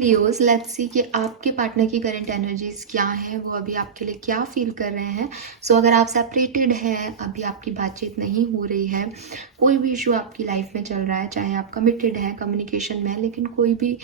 Leos, let's see कि आपके partner की करंट एनर्जीज क्या है, वो अभी आपके लिए क्या फील कर रहे हैं। अगर आप सेपरेटेड हैं, अभी आपकी बातचीत नहीं हो रही है, कोई भी इशू आपकी लाइफ में चल रहा है, चाहे आप कमिटेड हैं, कम्युनिकेशन में है, लेकिन कोई भी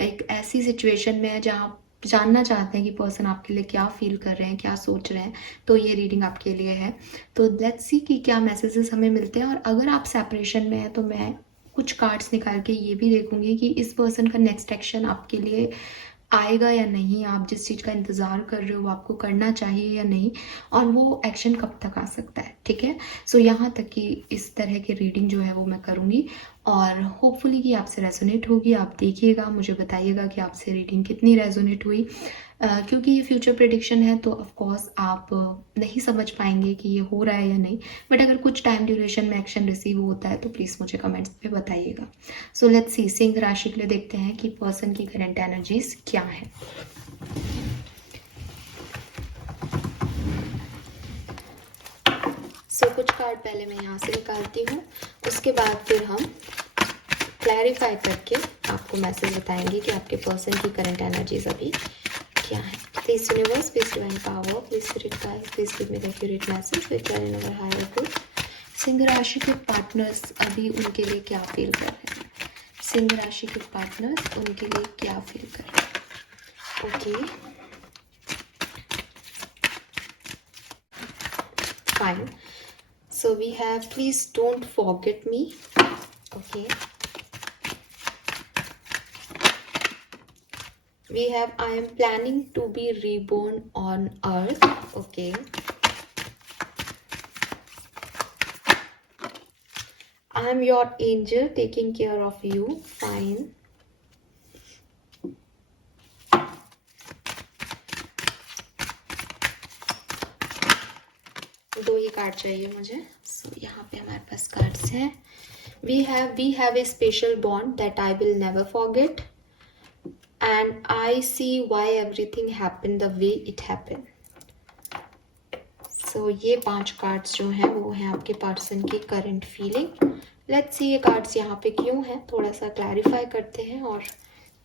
एक ऐसी सिचुएशन में है जहाँ आप जानना चाहते हैं कि पर्सन आपके लिए क्या फील कर रहे हैं, क्या सोच रहे हैं, तो ये रीडिंग आपके लिए है। तो लेट्स सी कि क्या मैसेजेस हमें मिलते हैं। और अगर आप सेपरेशन में हैं तो मैं कुछ कार्ड्स निकाल के ये भी देखूंगी कि इस पर्सन का नेक्स्ट एक्शन आपके लिए आएगा या नहीं, आप जिस चीज़ का इंतज़ार कर रहे हो वो आपको करना चाहिए या नहीं, और वो एक्शन कब तक आ सकता है। ठीक है, यहाँ तक कि इस तरह की रीडिंग जो है वो मैं करूँगी और होपफुली कि आपसे रेजोनेट होगी। आप देखिएगा, मुझे बताइएगा कि आपसे रीडिंग कितनी रेजोनेट हुई। क्योंकि ये फ्यूचर प्रेडिक्शन है तो ऑफ कोर्स आप नहीं समझ पाएंगे कि ये हो रहा है या नहीं, बट अगर कुछ टाइम ड्यूरेशन में एक्शन रिसीव होता है तो प्लीज़ मुझे कमेंट्स पे बताइएगा। लेट्स सी, सिंह राशि के लिए देखते हैं कि पर्सन की करंट एनर्जीज क्या है। कुछ कार्ड पहले मैं यहाँ से निकालती हूँ, उसके बाद फिर हम क्लैरिफाई करके आपको मैसेज बताएंगे कि आपके पर्सन की करंट एनर्जीज अभी क्या है। Please universe, please divine power, please spirit guide, please give me the accurate message which are in our higher good. सिंह राशि के पार्टनर्स अभी उनके लिए क्या फील कर रहे हैं? सिंह राशि के पार्टनर्स उनके लिए क्या फील कर रहे हैं? Okay, fine. So we have please don't forget me. Okay, we have I am planning to be reborn on earth. Okay, I am your angel taking care of you. Fine. दो ही card चाहिए मुझे। यहाँ पे हमारे पास cards हैं। we have a special bond that I will never forget and I see why everything happened the way it happened. ये 5 cards जो हैं वो हैं आपके पर्सन की करंट फीलिंग। लेट्स सी ये कार्ड्स यहाँ पे क्यों हैं, थोड़ा सा क्लैरिफाई करते हैं और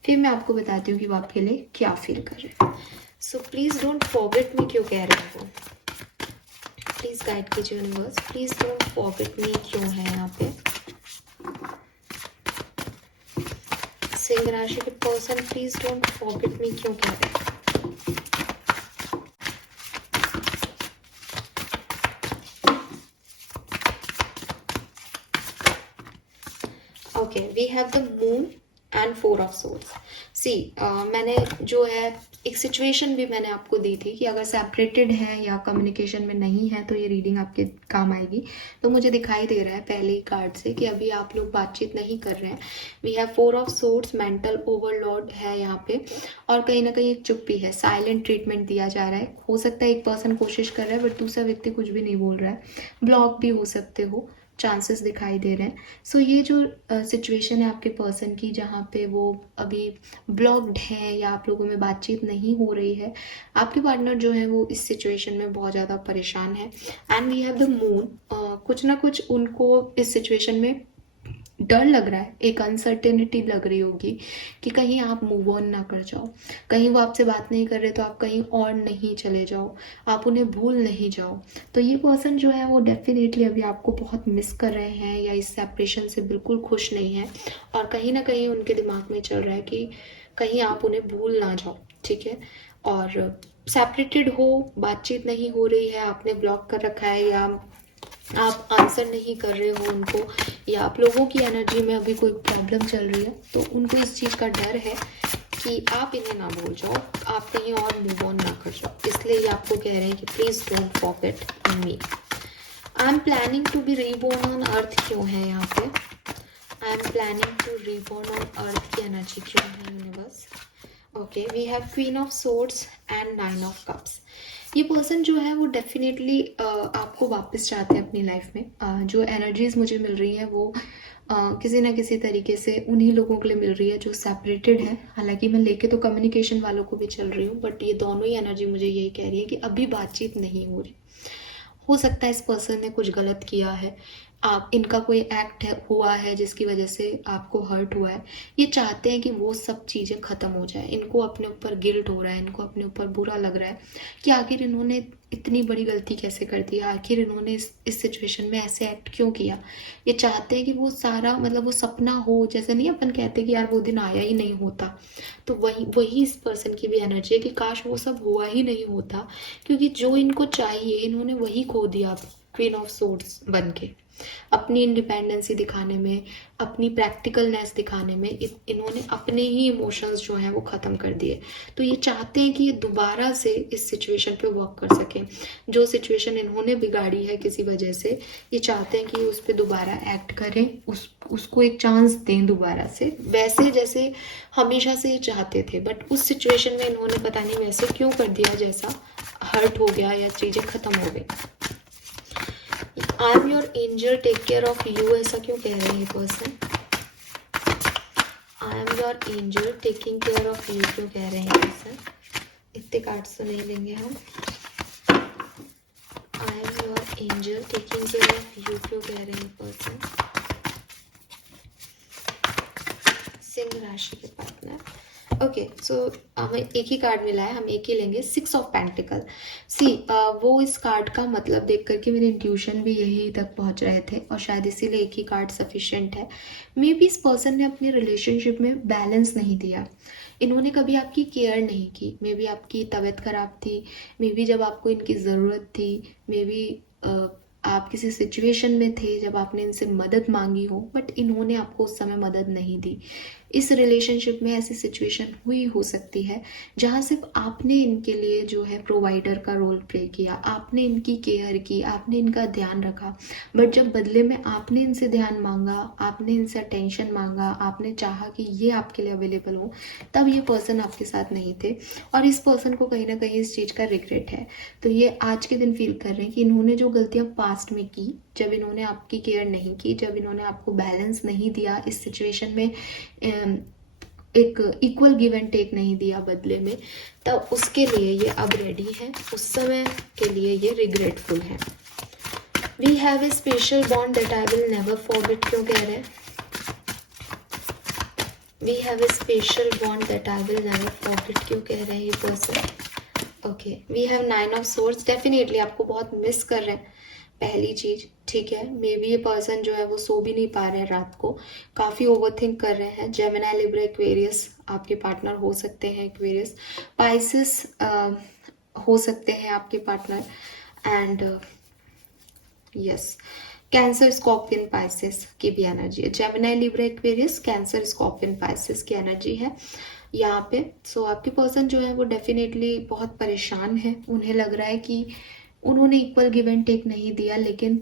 फिर मैं आपको बताती हूँ कि वो आपके लिए क्या फील कर रहे हैं। प्लीज डोंट फॉरगेट मी क्यों कह रहे हैं वो, प्लीज गाइड कीजिए universe. Please don't forget me क्यों है यहाँ पे। सिंह राशि के person please don't forget me क्यों कह रहे हैं? Okay, we have the moon and 4 of swords. मैंने जो है एक सिचुएशन भी मैंने आपको दी थी कि अगर सेपरेटेड है या कम्युनिकेशन में नहीं है तो ये रीडिंग आपके काम आएगी। तो मुझे दिखाई दे रहा है पहले ही कार्ड से कि अभी आप लोग बातचीत नहीं कर रहे हैं। We have 4 of swords, mental overload है यहाँ पे, और कहीं ना कहीं एक चुप्पी है, साइलेंट ट्रीटमेंट दिया जा रहा है। हो सकता है एक पर्सन कोशिश कर रहा है बट दूसरा व्यक्ति कुछ भी नहीं बोल रहा है। ब्लॉक भी हो सकते हो, चांसेस दिखाई दे रहे हैं। ये जो सिचुएशन है आपके पर्सन की जहाँ पे वो अभी ब्लॉक्ड है या आप लोगों में बातचीत नहीं हो रही है, आपके पार्टनर जो है वो इस सिचुएशन में बहुत ज़्यादा परेशान है। And we have the moon, कुछ ना कुछ उनको इस सिचुएशन में डर लग रहा है, एक अनसर्टेनिटी लग रही होगी कि कहीं आप मूव ऑन ना कर जाओ, कहीं वो आपसे बात नहीं कर रहे तो आप कहीं और नहीं चले जाओ, आप उन्हें भूल नहीं जाओ। तो ये पर्सन जो है वो डेफिनेटली अभी आपको बहुत मिस कर रहे हैं या इस सेपरेशन से बिल्कुल खुश नहीं है, और कहीं ना कहीं उनके दिमाग में चल रहा है कि कहीं आप उन्हें भूल ना जाओ। ठीक है, और सेपरेटेड हो, बातचीत नहीं हो रही है, आपने ब्लॉक कर रखा है या आप आंसर नहीं कर रहे हो उनको, या आप लोगों की एनर्जी में अभी कोई प्रॉब्लम चल रही है, तो उनको इस चीज़ का डर है कि आप इन्हें ना भूल जाओ, आप कहीं और मूव ऑन ना कर जाओ। इसलिए ये आपको कह रहे हैं कि please don't forget me. I am planning to be reborn on earth क्यों है यहाँ पे? I am planning to reborn on earth की एनर्जी क्यों है universe? Okay, we have queen of swords and 9 of cups. ये पर्सन जो है वो डेफिनेटली आपको वापस चाहते हैं अपनी लाइफ में। जो एनर्जीज मुझे मिल रही हैं वो किसी ना किसी तरीके से उन्हीं लोगों के लिए मिल रही है जो सेपरेटेड है। हालांकि मैं लेके तो कम्युनिकेशन वालों को भी चल रही हूँ, बट ये दोनों ही एनर्जी मुझे यही कह रही है कि अभी बातचीत नहीं हो रही। हो सकता है इस पर्सन ने कुछ गलत किया है आप इनका कोई एक्ट हुआ है जिसकी वजह से आपको हर्ट हुआ है, ये चाहते हैं कि वो सब चीज़ें ख़त्म हो जाए। इनको अपने ऊपर गिल्ट हो रहा है, इनको अपने ऊपर बुरा लग रहा है कि आखिर इन्होंने इतनी बड़ी गलती कैसे कर दी, आखिर इन्होंने इस सिचुएशन में ऐसे एक्ट क्यों किया। ये चाहते हैं कि वो सारा मतलब वो सपना हो, जैसे नहीं अपन कहते कि यार वो दिन आया ही नहीं होता, तो वही वही इस पर्सन की भी एनर्जी है कि काश वो सब हुआ ही नहीं होता, क्योंकि जो इनको चाहिए इन्होंने वही खो दिया क्वीन ऑफ सोर्ड्स बन के। अपनी इंडिपेंडेंसी दिखाने में, अपनी प्रैक्टिकलनेस दिखाने में इन्होंने अपने ही इमोशंस जो हैं वो ख़त्म कर दिए। तो ये चाहते हैं कि ये दोबारा से इस सिचुएशन पे वर्क कर सकें। जो सिचुएशन इन्होंने बिगाड़ी है किसी वजह से, ये चाहते हैं कि उस पर दोबारा एक्ट करें, उसको एक चांस दें दोबारा से, वैसे जैसे हमेशा से ये चाहते थे। बट उस सिचुएशन में इन्होंने पता नहीं वैसे क्यों कर दिया, जैसा हर्ट हो गया या चीज़ें ख़त्म हो गई। I am your angel, take care of you, ऐसा क्यों कह रहे हैं ये person. I am your angel taking care of you क्यों कह रहे हैं पर्सन। इतने कार्ड्स तो नहीं लेंगे हम। आई am your angel taking care of you क्यों कह रहे हैं पर्सन। सिंह राशि के पार्टनर। ओके, सो हमें एक ही कार्ड मिला है, हम एक ही लेंगे, 6 ऑफ पेंटिकल। सी वो इस कार्ड का मतलब देख करके मेरे इंट्यूशन भी यही तक पहुंच रहे थे, और शायद इसीलिए एक ही कार्ड सफिशिएंट है। मे बी इस पर्सन ने अपनी रिलेशनशिप में बैलेंस नहीं दिया, इन्होंने कभी आपकी केयर नहीं की। मे बी आपकी तबीयत खराब थी, मे बी जब आपको इनकी ज़रूरत थी, मे बी आप किसी सिचुएशन में थे जब आपने इनसे मदद मांगी हो, बट इन्होंने आपको उस समय मदद नहीं दी। इस रिलेशनशिप में ऐसी सिचुएशन हुई हो सकती है जहाँ सिर्फ आपने इनके लिए जो है प्रोवाइडर का रोल प्ले किया, आपने इनकी केयर की, आपने इनका ध्यान रखा, बट जब बदले में आपने इनसे ध्यान मांगा, आपने इनसे अटेंशन मांगा, आपने चाहा कि ये आपके लिए अवेलेबल हो, तब ये पर्सन आपके साथ नहीं थे। और इस पर्सन को कहीं ना कहीं इस चीज़ का रिग्रेट है। तो ये आज के दिन फील कर रहे हैं कि इन्होंने जो गलतियाँ पास्ट में की, जब इन्होंने आपकी केयर नहीं की, जब इन्होंने आपको बैलेंस नहीं दिया, इस सिचुएशन में एक इक्वल गिव एंड टेक नहीं दिया बदले में, तब उसके लिए ये अब रेडी है, उस समय के लिए ये रिग्रेटफुल है। We have a special bond that I will never forget क्यों कह रहे हैं। We have a special bond that I will never forget क्यों कह रहे हैं ये person. Okay, we have 9 of swords. Definitely आपको बहुत मिस कर रहे हैं, पहली चीज, ठीक है। मे बी ये पर्सन जो है वो सो भी नहीं पा रहे हैं रात को, काफ़ी ओवरथिंक कर रहे हैं। जेमिनी, लिब्रा, एक्वेरियस आपके पार्टनर हो सकते हैं, एक्वेरियस, पाइसेस हो सकते हैं आपके partner, and yes cancer, scorpion, Pisces की भी एनर्जी है। Gemini, Libra, Aquarius, cancer, scorpion, Pisces की एनर्जी है यहाँ पे। सो आपके पर्सन जो है वो डेफिनेटली बहुत परेशान है। उन्हें लग रहा है कि उन्होंने इक्वल गिव एंड टेक नहीं दिया, लेकिन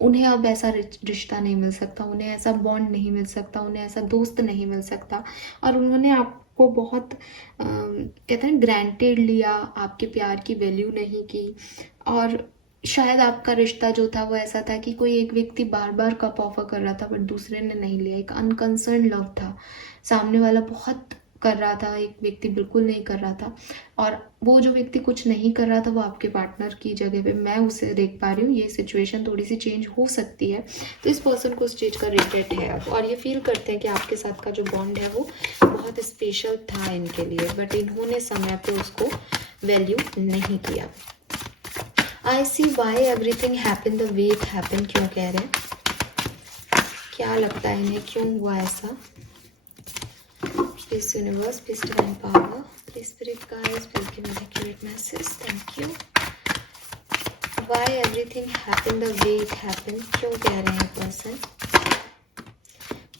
उन्हें अब ऐसा रिश्ता नहीं मिल सकता, उन्हें ऐसा बॉन्ड नहीं मिल सकता, उन्हें ऐसा दोस्त नहीं मिल सकता। और उन्होंने आपको बहुत कहते हैं ग्रांटेड लिया, आपके प्यार की वैल्यू नहीं की। और शायद आपका रिश्ता जो था वो ऐसा था कि कोई एक व्यक्ति बार बार कप ऑफर कर रहा था बट दूसरे ने नहीं लिया। एक अनकंसर्न लव था, सामने वाला बहुत कर रहा था, एक व्यक्ति बिल्कुल नहीं कर रहा था। और वो जो व्यक्ति कुछ नहीं कर रहा था वो आपके पार्टनर की जगह पे मैं उसे देख पा रही हूँ। ये सिचुएशन थोड़ी सी चेंज हो सकती है, तो इस पर्सन को उस चीज़ का रिग्रेट है अब, और ये फील करते हैं कि आपके साथ का जो बॉन्ड है वो बहुत स्पेशल था इनके लिए, बट इन्होंने समय पे उसको वैल्यू नहीं किया। I see why everything happen the way it happen क्यों कह रहे हैं, क्या लगता है इन्हें क्यों हुआ ऐसा। Please universe, please divine power, please spirit guides, please give me the accurate message. Thank you. Why everything happened the way it happened? क्यों कह रहे हैं पर्सन।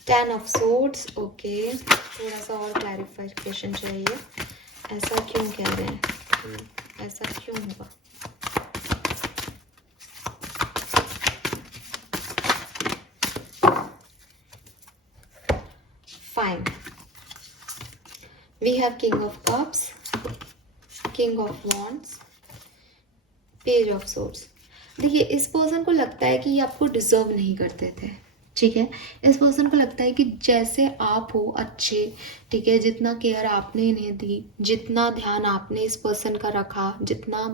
10 of swords. Okay, थोड़ा सा और क्लैरिफिकेशन चाहिए, ऐसा क्यों कह रहे हैं, ऐसा क्यों हुआ। Fine. We have King of Cups, King of Wands, Page of Swords. देखिए, इस पर्सन को लगता है कि ये आपको डिजर्व नहीं करते थे, ठीक है। इस पर्सन को लगता है कि जैसे आप हो अच्छे, ठीक है, जितना केयर आपने इन्हें दी, जितना ध्यान आपने इस पर्सन का रखा, जितना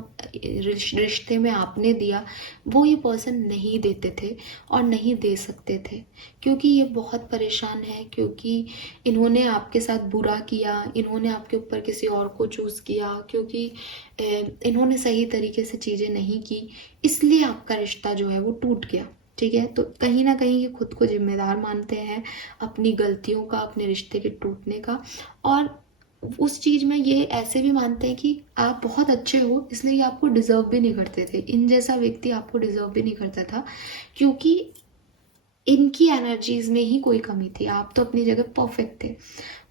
रिश्ते में आपने दिया वो ये पर्सन नहीं देते थे और नहीं दे सकते थे, क्योंकि ये बहुत परेशान है, क्योंकि इन्होंने आपके साथ बुरा किया, इन्होंने आपके ऊपर किसी और को चूज़ किया, क्योंकि इन्होंने सही तरीके से चीज़ें नहीं की, इसलिए आपका रिश्ता जो है वो टूट गया। ठीक है, तो कहीं ना कहीं ये खुद को जिम्मेदार मानते हैं अपनी गलतियों का, अपने रिश्ते के टूटने का, और उस चीज़ में ये ऐसे भी मानते हैं कि आप बहुत अच्छे हो इसलिए ये आपको डिजर्व भी नहीं करते थे। इन जैसा व्यक्ति आपको डिजर्व भी नहीं करता था, क्योंकि इनकी एनर्जीज में ही कोई कमी थी, आप तो अपनी जगह परफेक्ट थे,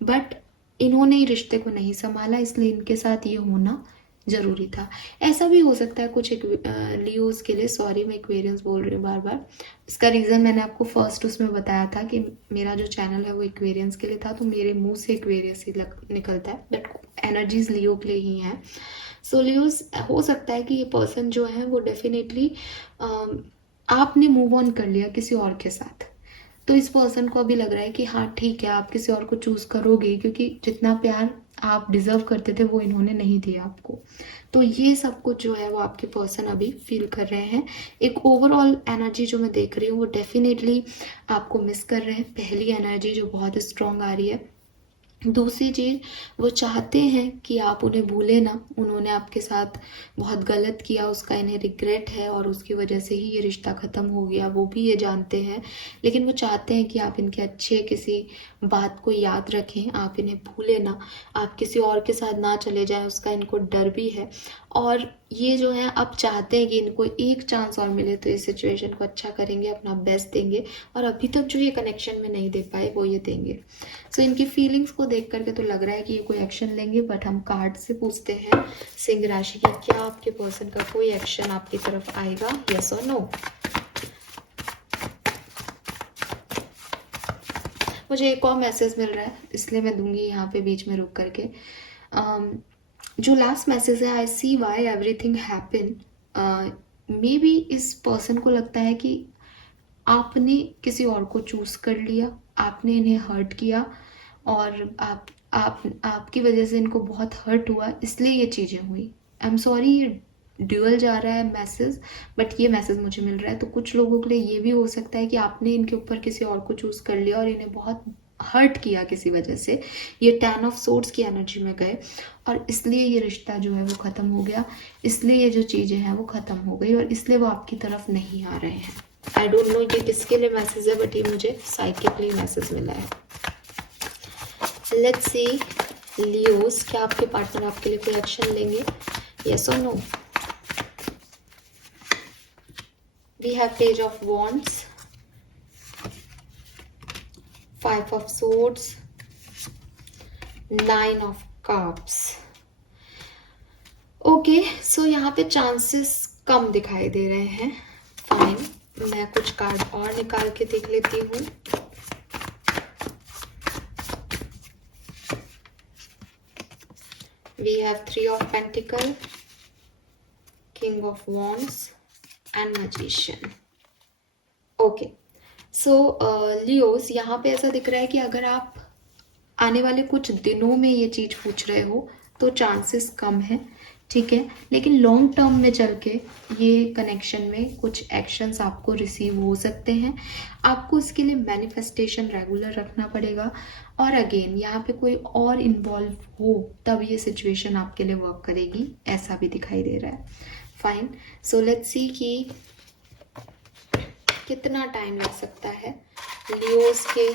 बट इन्होंने ही रिश्ते को नहीं संभाला, इसलिए इनके साथ ये होना जरूरी था। ऐसा भी हो सकता है कुछ लियोज के लिए, सॉरी मैं इक्वेरियंस बोल रही हूँ बार बार, इसका रीज़न मैंने आपको फर्स्ट उसमें बताया था कि मेरा जो चैनल है वो इक्वेरियंस के लिए था, तो मेरे मुंह से इक्वेरियस ही निकलता है, बट एनर्जीज लियो के लिए ही हैं। सो लियोज, हो सकता है कि ये पर्सन जो है वो डेफिनेटली आपने मूव ऑन कर लिया किसी और के साथ, तो इस पर्सन को अभी लग रहा है कि हाँ ठीक है आप किसी और को चूज़ करोगे, क्योंकि जितना प्यार आप डिजर्व करते थे वो इन्होंने नहीं दिया आपको। तो ये सब कुछ जो है वो आपके पर्सन अभी फील कर रहे हैं। एक ओवरऑल एनर्जी जो मैं देख रही हूँ वो डेफिनेटली आपको मिस कर रहे हैं, पहली एनर्जी जो बहुत स्ट्रांग आ रही है। दूसरी चीज़, वो चाहते हैं कि आप उन्हें भूलें ना, उन्होंने आपके साथ बहुत गलत किया, उसका इन्हें रिग्रेट है और उसकी वजह से ही ये रिश्ता ख़त्म हो गया, वो भी ये जानते हैं, लेकिन वो चाहते हैं कि आप इनके अच्छे किसी बात को याद रखें, आप इन्हें भूलें ना, आप किसी और के साथ ना चले जाएं, उसका इनको डर भी है। और ये जो है अब चाहते हैं कि इनको एक चांस और मिले तो इस सिचुएशन को अच्छा करेंगे, अपना बेस्ट देंगे, और अभी तक जो ये कनेक्शन में नहीं दे पाए वो ये देंगे। सो इनकी फीलिंग्स को देख करके तो लग रहा है कि ये कोई एक्शन लेंगे, बट हम कार्ड से पूछते हैं सिंह राशि की, क्या आपके पर्सन का कोई एक्शन आपकी तरफ आएगा, यस और नो। मुझे एक और मैसेज मिल रहा है इसलिए मैं दूंगी यहाँ पे बीच में रुक करके। जो लास्ट मैसेज है, I see why everything happen, maybe इस पर्सन को लगता है कि आपने किसी और को चूज कर लिया, आपने इन्हें हर्ट किया, और आपकी वजह से इनको बहुत हर्ट हुआ, इसलिए ये चीज़ें हुई। आई एम सॉरी, ये ड्यूअल जा रहा है मैसेज, बट ये मैसेज मुझे मिल रहा है। तो कुछ लोगों के लिए ये भी हो सकता है कि आपने इनके ऊपर किसी और को चूज कर लिया और इन्हें बहुत हर्ट किया किसी वजह से, ये 10 ऑफ सोर्ड्स की एनर्जी में गए और इसलिए ये रिश्ता जो है वो ख़त्म हो गया, इसलिए ये जो चीज़ें हैं वो ख़त्म हो गई और इसलिए वो आपकी तरफ नहीं आ रहे हैं। आई डोंट नो ये किसके लिए मैसेज है, बट ये मुझे साइकिकली मैसेज मिला है। लेट्स सी लियोस, क्या आपके पार्टनर आपके लिए कोई एक्शन लेंगे, यस और no. We have Page of Wands, 5 of Swords, 9 of Cups. Okay, सो यहाँ पे चांसेस कम दिखाई दे रहे हैं। फाइन, मैं कुछ कार्ड और निकाल के देख लेती हूँ। We have 3 of Pentacles, King of Wands and Magician. Okay, so Leos, यहाँ पे ऐसा दिख रहा है कि अगर आप आने वाले कुछ दिनों में ये चीज़ पूछ रहे हो तो चांसेस कम है, ठीक है, लेकिन लॉन्ग टर्म में चल के ये कनेक्शन में कुछ एक्शंस आपको रिसीव हो सकते हैं। आपको इसके लिए मैनिफेस्टेशन रेगुलर रखना पड़ेगा, और अगेन यहाँ पे कोई और इन्वॉल्व हो तब ये सिचुएशन आपके लिए वर्क करेगी, ऐसा भी दिखाई दे रहा है। फाइन, सो लेट्स सी कि कितना टाइम लग सकता है लियोस के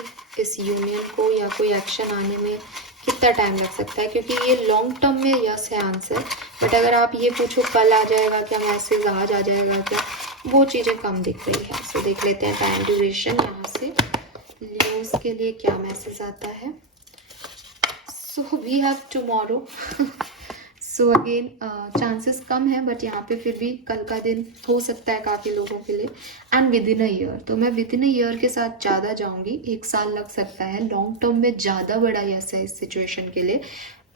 इस यूनियन को, या कोई एक्शन आने में कितना टाइम लग सकता है, क्योंकि ये लॉन्ग टर्म में यस है आंसर, बट अगर आप ये पूछो कल आ जाएगा क्या मैसेज, आज आ जाएगा क्या, वो चीज़ें कम दिख रही है। सो देख लेते हैं टाइम ड्यूरेशन यहाँ से लियोस के लिए क्या मैसेज आता है। So we have tomorrow. So again chances कम है, बट यहाँ पे फिर भी कल का दिन हो सकता है काफ़ी लोगों के लिए, and with in a year. तो मैं विद इन अ ईयर के साथ ज़्यादा जाऊँगी, 1 साल लग सकता है, लॉन्ग टर्म में ज़्यादा बड़ा यस है इस सिचुएशन के लिए,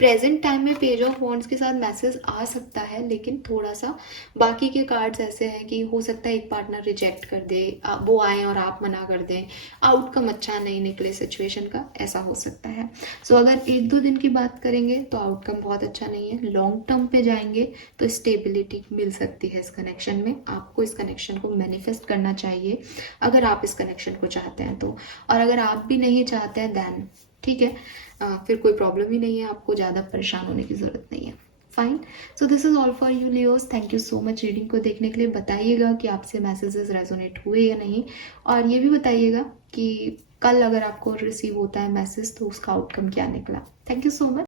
प्रेजेंट टाइम में पेज ऑफ वॉन्ड्स के साथ मैसेज आ सकता है, लेकिन थोड़ा सा बाकी के कार्ड्स ऐसे हैं कि हो सकता है एक पार्टनर रिजेक्ट कर दे, वो आए और आप मना कर दें, आउटकम अच्छा नहीं निकले सिचुएशन का, ऐसा हो सकता है। सो अगर 1-2 दिन की बात करेंगे तो आउटकम बहुत अच्छा नहीं है। लॉन्ग टर्म पे जाएंगे तो स्टेबिलिटी मिल सकती है इस कनेक्शन में। आपको इस कनेक्शन को मैनिफेस्ट करना चाहिए अगर आप इस कनेक्शन को चाहते हैं तो। और अगर आप भी नहीं चाहते हैं देन ठीक है, फिर कोई प्रॉब्लम ही नहीं है, आपको ज़्यादा परेशान होने की ज़रूरत नहीं है। Fine. So this is all for you Leos. Thank you so much reading को देखने के लिए। बताइएगा कि आपसे मैसेजेस रेजोनेट हुए या नहीं, और ये भी बताइएगा कि कल अगर आपको रिसीव होता है मैसेज तो उसका आउटकम क्या निकला। Thank you so much.